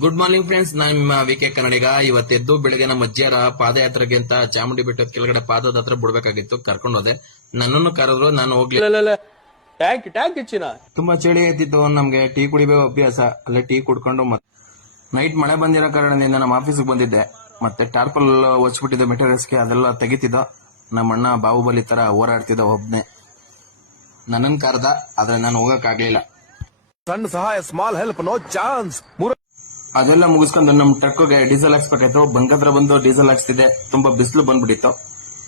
Good morning friends, ನಾನು ನಿಮ್ಮ ವಿಕೆ ಕನ್ನಡಿಗ. ಇವತ್ತೆದ್ದು ಬೆಳಗ್ಗೆ ನಮ್ಮ ಅಜ್ಜಿಯರ ಪಾದಯಾತ್ರೆಗೆ ಅಂತ ಚಾಮುಂಡಿ ಬೆಟ್ಟದ ಕೆಳಗಡೆ ಪಾದದ ಹತ್ರ ಬಿಡ್ಬೇಕಾಗಿತ್ತು. ಕರ್ಕೊಂಡು ಹೋದೆ. ನನ್ನನ್ನು ಕರೆದ್ರು, ನಾನು ಹೋಗ್ಲಿಲ್ಲ. ತುಂಬಾ ಚಳಿ ಎತ್ತಿತ್ತು. ನಮ್ಗೆ ಟೀ ಕುಡಿಬೇಕು ಅಭ್ಯಾಸ. ಅಲ್ಲೇ ಟೀ ಕುಡ್ಕೊಂಡು ನೈಟ್ ಮಳೆ ಬಂದಿರೋ ಕಾರಣದಿಂದ ನಮ್ಮ ಆಫೀಸ್ಗೆ ಬಂದಿದ್ದೆ. ಮತ್ತೆ ಟಾರ್ಪಲ್ ಹೊಚ್ಬಿಟ್ಟಿದ್ದೆ ಮೆಟೀರಿಯಲ್ಸ್ಗೆ, ಅದೆಲ್ಲ ತೆಗಿತಿದ್ದೋ. ನಮ್ಮ ಅಣ್ಣ ಬಾಹುಬಲಿ ತರ ಹೋರಾಡ್ತಿದ್ದ ಒಬ್ನೇ. ನನ್ನನ್ನು ಕರೆದ, ಆದ್ರೆ ನಾನು ಹೋಗಕ್ ಆಗ್ಲಿಲ್ಲ. ಸಣ್ಣ ಸಹಾಯ, ಸ್ಮಾಲ್ ಹೆಲ್ಪ್, ನೋ ಚಾನ್ಸ್. ಅದೆಲ್ಲ ಮುಗಿಸ್ಕೊಂಡು ನಮ್ ಟ್ರಕ್ಗೆ ಡೀಸೆಲ್ ಹಾಕ್ಸ್ಬೇಕಾಯ್ತು. ಬಂಕ್ ಹತ್ರ ಬಂದು ಡೀಸೆಲ್ ಹಾಕ್ಸ್ತಿದ್ದೆ. ತುಂಬಾ ಬಿಸಿಲು ಬಂದ್ಬಿಟ್ಟಿತ್ತು.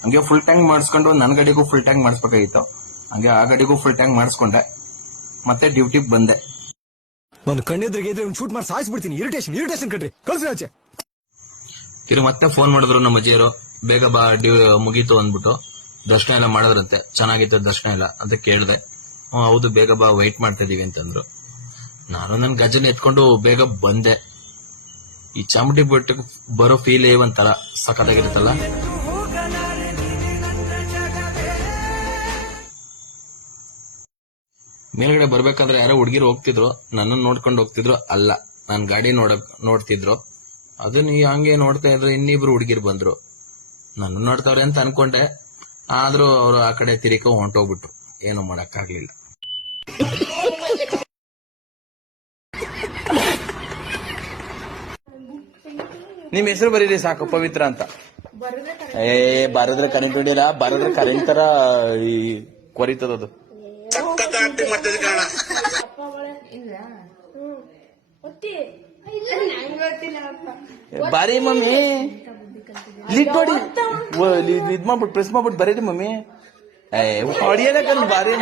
ಹಂಗೆ ಫುಲ್ ಟ್ಯಾಂಕ್ ಮಾಡಿಸ್ಕೊಂಡು ನನ್ನ ಗಾಡಿಗೂ ಫುಲ್ ಟ್ಯಾಂಕ್ ಮಾಡಿಸ್ಬೇಕಾಗಿತ್ತು. ಹಂಗೆ ಆ ಗಾಡಿಗೂ ಫುಲ್ ಟ್ಯಾಂಕ್ ಮಾಡಿಸ್ಕೊಂಡೆ. ಮತ್ತೆ ಡ್ಯೂಟಿಗೆ ಬಂದೆ. ನಾನು ಕಣ್ಣೆದ್ರಿಗೆ ಶೂಟ್ ಮಾಡಿ ಸಾಯಿಸ್ಬಿಡ್ತೀನಿ. ಇರಿಟೇಷನ್ ಕಟ್ರಿ, ಕಳ್ಸಿ ಆಚೆ. ಮತ್ತೆ ಫೋನ್ ಮಾಡಿದ್ರು ನಮ್ಮ ಅಜ್ಜಿಯರು, ಬೇಗ ಬಾ ಮುಗೀತು ಅಂದ್ಬಿಟ್ಟು. ದರ್ಶನ ಎಲ್ಲ ಮಾಡಿದ್ರಂತೆ, ಚೆನ್ನಾಗಿತ್ತು ದರ್ಶನ ಎಲ್ಲ ಅಂತ ಕೇಳಿದೆ. ಹೌದು ಬೇಗ ಬಾ, ವೈಟ್ ಮಾಡ್ತಾ ಇದೀವಿ ಅಂತಂದ್ರು. ನಾನು ನನ್ನ ಗಜನ ಎತ್ಕೊಂಡು ಬೇಗ ಬಂದೆ. ಈ ಚಾಮುಂಡಿ ಬೆಟ್ಟಕ್ಕೆ ಬರೋ ಫೀಲ್ ಒಂಥರ ಸಖತ್ತಾಗಿರುತ್ತಲ್ಲ. ಮೇಲ್ಗಡೆ ಬರ್ಬೇಕಾದ್ರೆ ಯಾರೋ ಹುಡುಗಿರು ಹೋಗ್ತಿದ್ರು, ನನ್ನನ್ನು ನೋಡ್ಕೊಂಡು ಹೋಗ್ತಿದ್ರು. ಅಲ್ಲ, ನನ್ ಗಾಡಿ ನೋಡ್ತಿದ್ರು. ಅದನ್ನ ಹಂಗೆ ನೋಡ್ತಾ ಇದ್ರು. ಇನ್ನಿಬ್ರು ಹುಡುಗಿರು ಬಂದ್ರು, ನನ್ನ ನೋಡ್ತಾವ್ರೆ ಅಂತ ಅನ್ಕೊಂಡೆ. ಆದ್ರೂ ಅವರು ಆ ಕಡೆ ತಿರಿಕೊ ಹೊಂಟೋಗ್ಬಿಟ್ರು. ಏನು ಮಾಡಕ್ಕಾಗ್ಲಿಲ್ಲ. ನಿಮ್ ಹೆಸರು ಬರೀರಿ ಸಾಕು, ಪವಿತ್ರ ಅಂತ. ಬರದ್ರೆ ಕರೆಂಟ್ ಹೊಡಿಯಲ್ಲ, ಬರದ್ರೆ ಕರೆಂಟ್ ತರ ಕೊರಿತದದು. ಬಾರಿ ಮಮ್ಮಿ, ಲಿಟ್ ಹೊಡಿ, ಇದ್ ಮಾಡ್ಬಿಟ್ಟು ಪ್ರೆಸ್ ಮಾಡ್ಬಿಟ್ಟು ಬರೀರಿ ಮಮ್ಮಿ. ಹೊಡಿಯಲ್ಲ ಕಣ್, ಬಾರಿ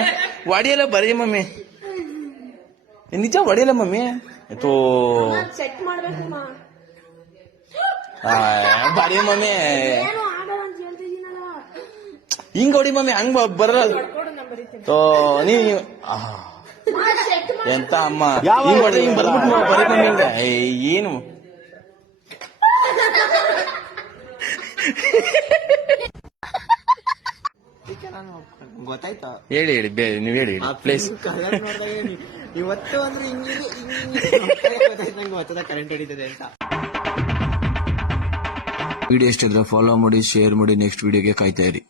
ಹೊಡಿಯಲ್ಲ, ಬರೀ ಮಮ್ಮಿ. ನಿಜ ಹೊಡಿಯಲ್ಲ ಮಮ್ಮಿ. ಬಾರಿ ಮಮ್ಮಿ, ಹಿಂಗ ಹೊಡಿ ಮಮ್ಮಿ, ಹಂಗ ಬರಲ್ಲ. ನೀ ಎಂತ ಅಮ್ಮ, ಹಿಂಗ್ ಹೊಡಿ, ಹಿಂಗ್ ಬರ್ಬಿಟ್ಟು ಬರೀ ಮಮ್ಮಿ. ಹಿಂಗ ಏನು ಗೊತ್ತಾಯ್ತಾ? ಹೇಳಿ ನೀವ್ ಹೇಳಿ ಪ್ಲೇಸ್. ಇವತ್ತು ಅಂದ್ರೆ ಗೊತ್ತದ ಕರೆಂಟ್ ಹೊಡಿತದೆ ಅಂತ. ವಿಡಿಯೋ ಇಷ್ಟ ಇದ್ರೆ ಫಾಲೋ ಮಾಡಿ, ಶೇರ್ ಮಾಡಿ. ನೆಕ್ಸ್ಟ್ ವಿಡಿಯೋಗೆ ಕಾಯ್ತಾ ಇರಿ.